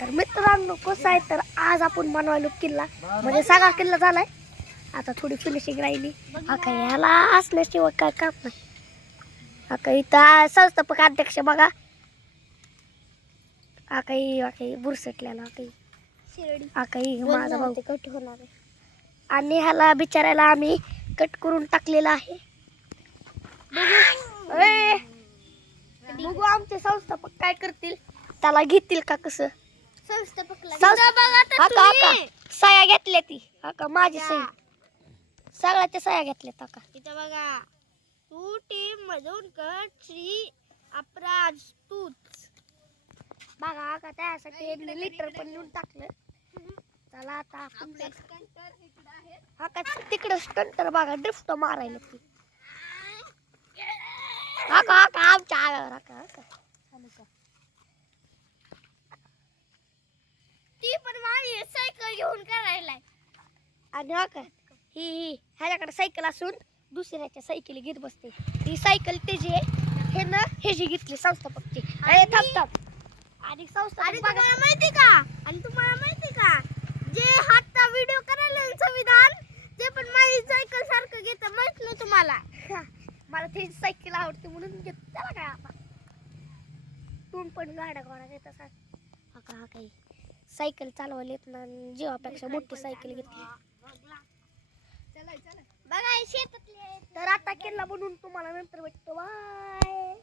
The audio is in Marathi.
तर मित्रांनो कसं आहे तर आज आपण बनवायलो किल्ला म्हणजे सगळा किल्ला झालाय. आता थोडी फिनिशिंग राहिली. आता याला असल्याशिवाय काय काम नाही. आता इथं संस्थापक अध्यक्ष बघा. काही बुरसटल्याला काही माझा भाऊ कट होणार आहे आणि ह्याला बिचारायला आम्ही कट करून टाकलेला आहे. बघू आमचे संस्थापक काय करतील, त्याला घेतील का कसं. सया घेतल्या ती माझी सही सगळ्याच्या सया घेतल्यात. इथं बघा तू टीम मधून कट श्री अपराज तूच बघा का त्यासाठी लिटर पण लिहून टाकलं. चला आता आपण तिकडे स्टंटर बघा ड्रिफ्ट मारायला ती आमच्या ती पण माझी सायकल घेऊन करायलाय. आणि ही ह्याच्याकडे सायकल असून दुसऱ्याच्या सायकली घेत बसते. ती सायकल त्याची आहे, हे ना ह्याची घेतली संस्थापकची. थांब आणि तुम्हाला माहिती का जे हातचा व्हिडिओ करायला संविधान ते पण माझी सायकल सारखं घेतं. माहित ना तुम्हाला. मला त्याची सायकल आवडते म्हणून घेत. त्याला काय आता तू पण गाड्या घेत सांग. काही सायकल चालवायला येत ना, जीवापेक्षा मोठी सायकल घेतली. बघा शेतातले तर आता किल्ला बनवून तुम्हाला नंतर भेटतो. बाय.